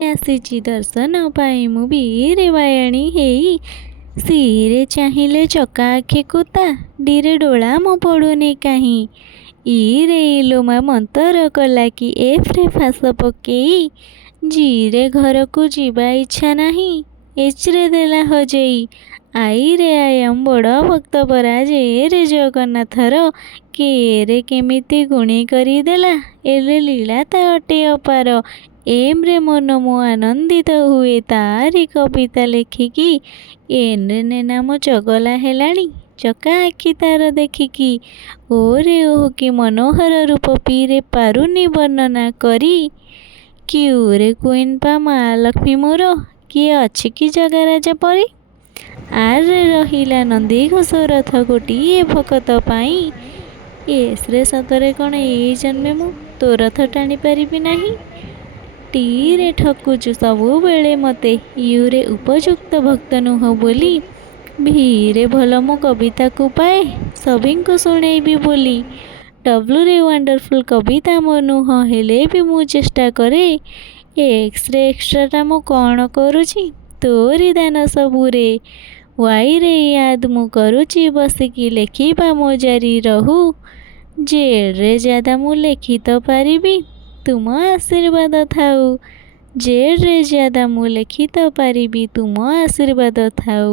ଆସିଛି ଦର୍ଶନ ପାଇଁ ମୁଁ ବୀରେ ବାୟାଣୀ ହେଇ। ସିରେ ଚାହିଁଲେ ଚକା ଆଖିକୁ ତା ଡିରେ ଡୋଳା ମୁଁ ପଡ଼ୁନି କାହିଁ। ଇରେ ଇଲୋମା ମନ୍ତର କଲା କି ଏଫ୍ରେ ଫାସ ପକେଇ। ଜିରେ ଘରକୁ ଯିବା ଇଚ୍ଛା ନାହିଁ ଏଚ୍ରେ ଦେଲା ହଜେଇ। ଆଇରେ ଆୟମ୍ ବଡ଼ ଭକ୍ତ ପରା ଜେରେ ଜଗନ୍ନାଥର। କେରେ କେମିତି ଗୁଣି କରିଦେଲା ଏଲେ ଲୀଳା ତା ଅଟେ ଅପାର। ଏମ୍ରେ ମନ ମୁଁ ଆନନ୍ଦିତ ହୁଏ ତାରି କବିତା ଲେଖିକି। ଏନ୍ରେ ନେନା ମୋ ଚଗଲା ହେଲାଣି ଚକା ଆଖି ତାର ଦେଖିକି। ଓରେ ଓଃ କି ମନୋହର ରୂପ ପିରେ ପାରୁନି ବର୍ଣ୍ଣନା କରି। କ୍ୟୁରେ କୁଇନ୍ ପା ମା ଲକ୍ଷ୍ମୀ ମୋର କିଏ ଅଛି କି ଜଗାରାଜା ପରି। ଆର୍ରେ ରହିଲା ନନ୍ଦିଘୋଷ ରଥ ଗୋଟିଏ ଭକତ ପାଇଁ। ଏସ୍ରେ ସତରେ କ'ଣ ଏଇ ଜନ୍ମେ ମୁଁ ତୋ ରଥ ଟାଣି ପାରିବି ନାହିଁ। ଟିରେ ଠକୁଛୁ ସବୁବେଳେ ମତେ ୟୁରେ ଉପଯୁକ୍ତ ଭକ୍ତ ନୁହଁ ବୋଲି। ଭିରେ ଭଲ ମୁଁ କବିତାକୁ ପାଏ ସଭିଙ୍କୁ ଶୁଣେଇବି ବୋଲି। ଡବ୍ଲୁରେ ୱାଣ୍ଡରଫୁଲ୍ କବିତା ମୋ ନୁହଁ ହେଲେ ବି ମୁଁ ଚେଷ୍ଟା କରେ। ଏକ୍ସରେ ଏକ୍ସଟ୍ରାଟା ମୁଁ କ'ଣ କରୁଛି ତୋରି ଦାନ ସବୁରେ। ୱାଇରେ ୟାଦ ମୁଁ କରୁଛି ବସିକି ଲେଖିବା ମୋ ଜାରି ରହୁ। ଜେଡ୍ରେ ଜାଦା ମୁଁ ଲେଖି ତ ପାରିବି ତୁମ ଆଶୀର୍ବାଦ ଥାଉ। ଜେଡ୍ରେ ଜାଦା ମୁଁ ଲେଖି ତ ପାରିବି ତୁମ ଆଶୀର୍ବାଦ ଥାଉ।